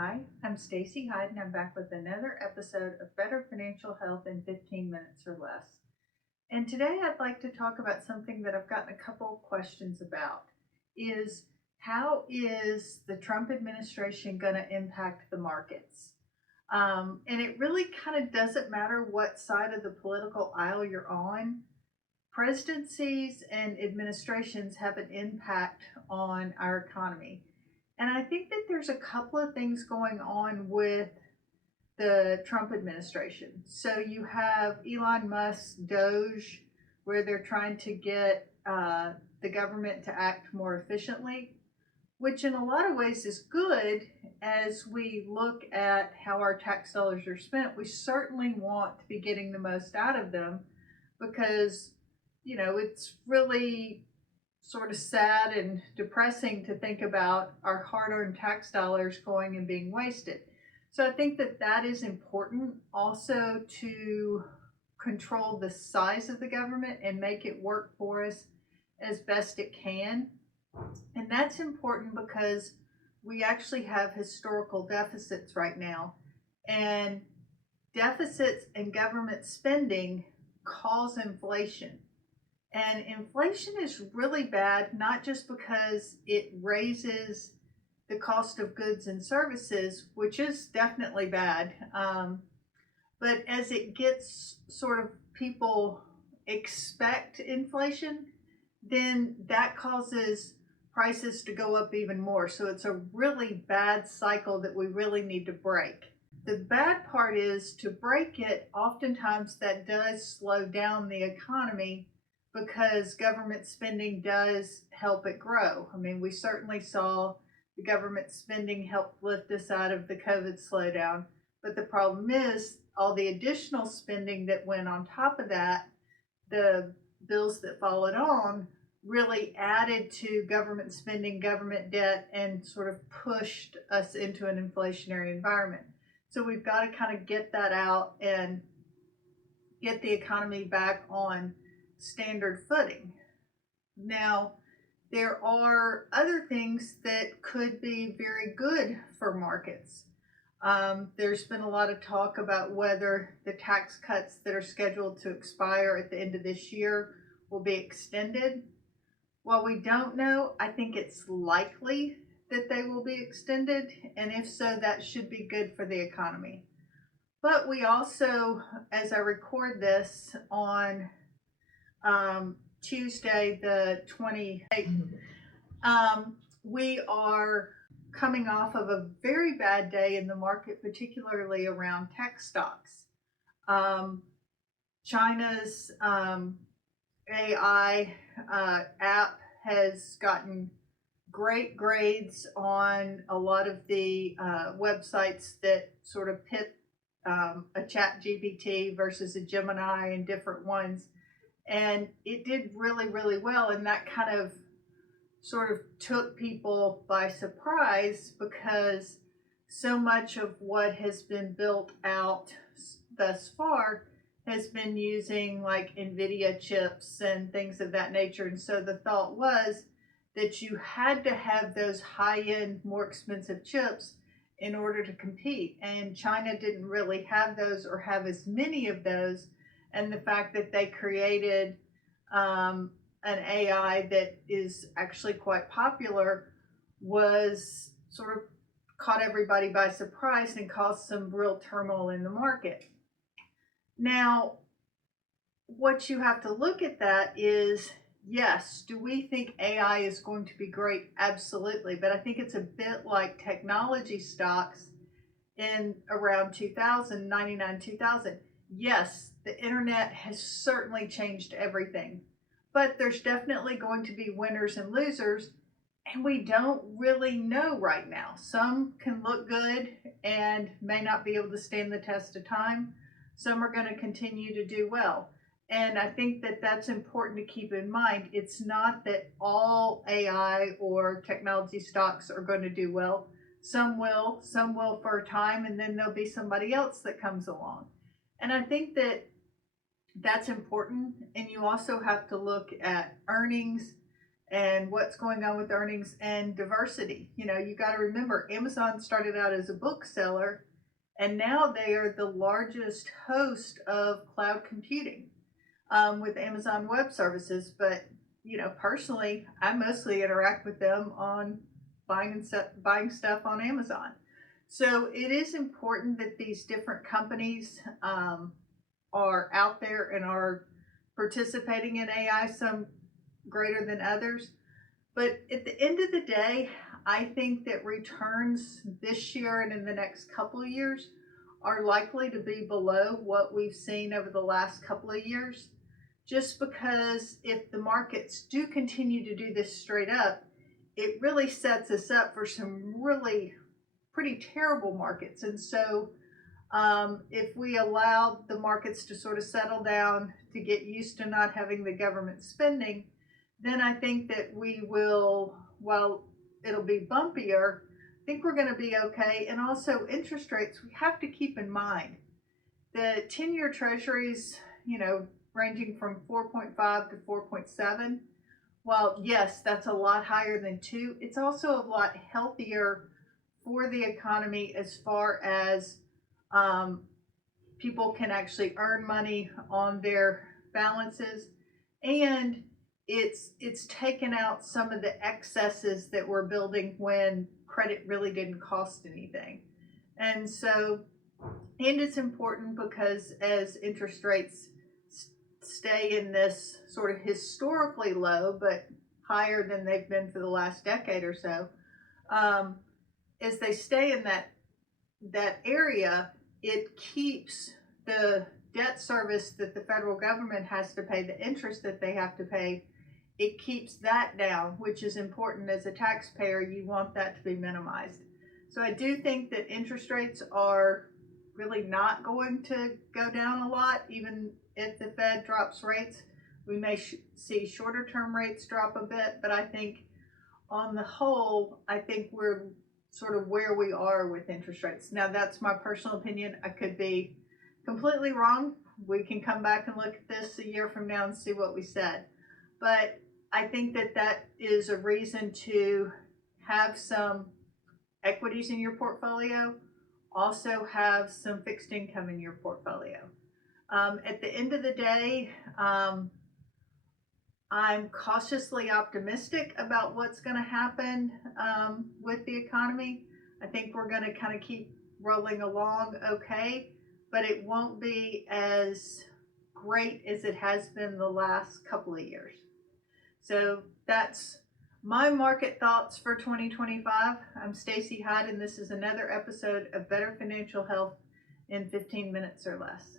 Hi, I'm Stacey Hyde, and I'm back with another episode of Better Financial Health in 15 minutes or less. And today I'd like to talk about something that I've gotten a couple of questions about is how is the Trump administration going to impact the markets? And it really kind of doesn't matter what side of the political aisle you're on. Presidencies and administrations have an impact on our economy. And I think that there's a couple of things going on with the Trump administration. So you have Elon Musk's Doge, where they're trying to get the government to act more efficiently, which in a lot of ways is good as we look at how our tax dollars are spent. We certainly want to be getting the most out of them because, it's really sort of sad and depressing to think about our hard-earned tax dollars going and being wasted. So I think that that is important also to control the size of the government and make it work for us as best it can. And that's important because we actually have historical deficits right now. And deficits and government spending cause inflation. And inflation is really bad, not just because it raises the cost of goods and services, which is definitely bad, but as it gets sort of people expect inflation, then that causes prices to go up even more. So it's a really bad cycle that we really need to break. The bad part is to break it, oftentimes that does slow down the economy because government spending does help it grow. I mean, we certainly saw the government spending help lift us out of the COVID slowdown. But the problem is all the additional spending that went on top of that, the bills that followed on, really added to government spending, government debt, and sort of pushed us into an inflationary environment. So we've got to kind of get that out and get the economy back on standard footing. Now, there are other things that could be very good for markets. There's been a lot of talk about whether the tax cuts that are scheduled to expire at the end of this year will be extended. While we don't know, I think it's likely that they will be extended, and if so, that should be good for the economy. But we also, as I record this on Tuesday the 28th, we are coming off of a very bad day in the market, particularly around tech stocks. China's AI app has gotten great grades on a lot of the websites that sort of pit a chat GPT versus a Gemini and different ones. And it did really, really well. And that kind of sort of took people by surprise because so much of what has been built out thus far has been using like NVIDIA chips and things of that nature. And so the thought was that you had to have those high-end, more expensive chips in order to compete. And China didn't really have those or have as many of those. And the fact that they created an AI that is actually quite popular was sort of caught everybody by surprise and caused some real turmoil in the market. Now, what you have to look at that is, yes, do we think AI is going to be great? Absolutely. But I think it's a bit like technology stocks in around 2000, 99, 2000. Yes, the internet has certainly changed everything, but there's definitely going to be winners and losers, and we don't really know right now. Some can look good and may not be able to stand the test of time. Some are going to continue to do well. And I think that that's important to keep in mind. It's not that all AI or technology stocks are going to do well. Some will for a time, and then there'll be somebody else that comes along. And I think that that's important. And you also have to look at earnings and what's going on with earnings and diversity. You know, you got to remember Amazon started out as a bookseller, and now they are the largest host of cloud computing with Amazon Web Services. But you know, personally, I mostly interact with them on buying stuff on Amazon. So it is important that these different companies are out there and are participating in AI, some greater than others. But at the end of the day, I think that returns this year and in the next couple of years are likely to be below what we've seen over the last couple of years. Just because if the markets do continue to do this straight up, it really sets us up for some really pretty terrible markets. And so if we allow the markets to sort of settle down, to get used to not having the government spending, then I think that we will, while it'll be bumpier, I think we're going to be okay. And also interest rates, we have to keep in mind the 10-year treasuries, you know, ranging from 4.5 to 4.7. Well, yes, that's a lot higher than 2. It's also a lot healthier for the economy as far as people can actually earn money on their balances, and it's taken out some of the excesses that were building when credit really didn't cost anything. And so, and it's important because as interest rates stay in this sort of historically low, but higher than they've been for the last decade or so, as they stay in that area, it keeps the debt service that the federal government has to pay, the interest that they have to pay, it keeps that down, which is important. As a taxpayer, you want that to be minimized. So I do think that interest rates are really not going to go down a lot. Even if the Fed drops rates, we may see shorter term rates drop a bit, but I think on the whole, I think we're sort of where we are with interest rates. Now, that's my personal opinion. I could be completely wrong. We can come back and look at this a year from now and see what we said. But I think that that is a reason to have some equities in your portfolio, also have some fixed income in your portfolio. At the end of the day, I'm cautiously optimistic about what's going to happen with the economy. I think we're going to kind of keep rolling along okay, but it won't be as great as it has been the last couple of years. So that's my market thoughts for 2025. I'm Stacey Hyde, and this is another episode of Better Financial Health in 15 minutes or less.